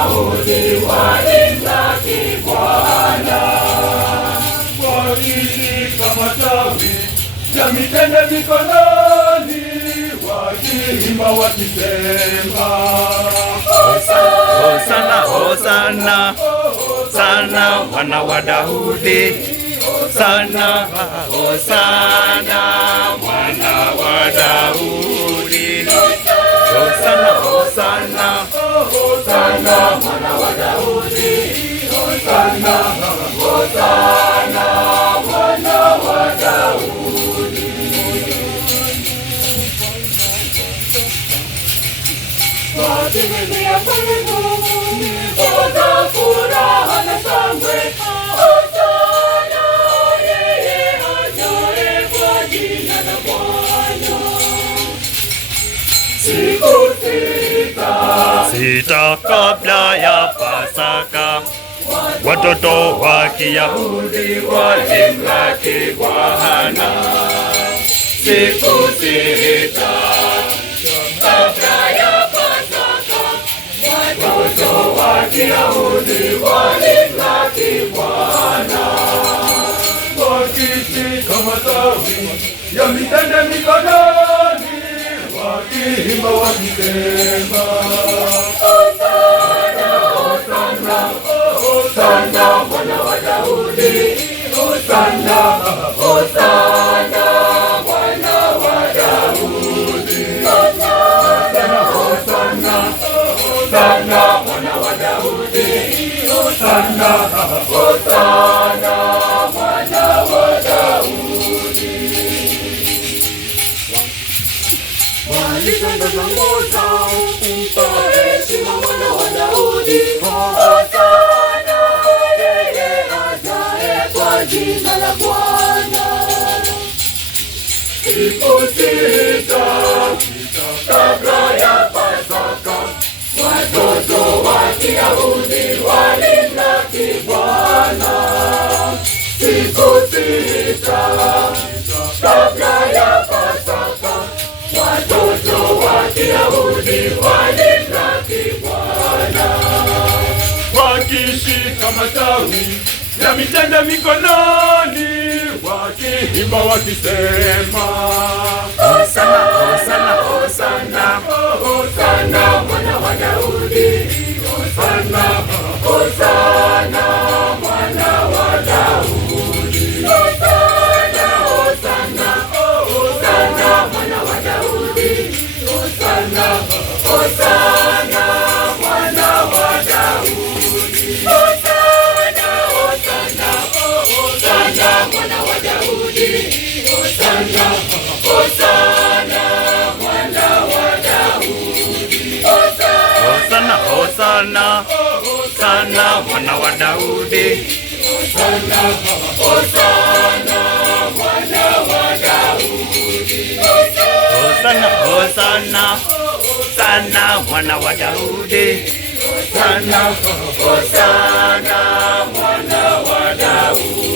Wadaudi walimlaki Bwana, wakishika matawi ya mitende mikononi, wakiimba wakisema, Hosana, Hosana, Hosana mwana wa Daudi. Hosana, Hosana mwana wa Daudi. Hosana, Hosana, Hosana mwana wa Daudi. Hosana, Hosana mwana wa Daudi. Wakimbia pale mbinguni, kwa furaha na shangwe. Hosana yeye ajaye kwa jina la Bwana. Siku sita kabla ya Pasaka, watoto wa Kiyahudi walimlaki Bwana. siku sita kabla ya Pasaka, watoto wa Kiyahudi walimlaki Bwana, wakishika matawi ya mitende mikononi, wakiimba wakisema, Hosana, Hosana, Hosana mwana wa Daudi. Hosana, Hosana mwana wa Daudi. Hosana, Hosana, Hosana mwana wa Daudi. Hosana, Hosana mwana wa Daudi. Walitandaza nguo zao kumpa heshima mwana wa Daudi. Hosana yeye ajaye kwa jina la Bwana. Siku sita kabla ya Pasaka, watoto wa Kiyahudi walimlaki Bwana. Siku sita kabla ya Pasaka, watoto wa Kiyahudi walimlaki Bwana, wakishika matawi ya mitende mikononi, wakiimba wakisema, Hosana, Hosana, Hosana, Hosana mwana wa Daudi. Hosana, Hosana mwana wa Daudi. Hosana, Hosana, Hosana mwana wa Daudi. Hosana, Hosana mwana wa Daudi. Hosana, Hosana, Hosana mwana wa Daudi. Hosana, Hosana mwana wa Daudi. Hosana, Hosana, Hosana mwana wa Daudi. Hosana, Hosana mwana wa Daudi. Hosana, Hosana, Hosana mwana wa Daudi. Hosana, Hosana mwana wa Daudi.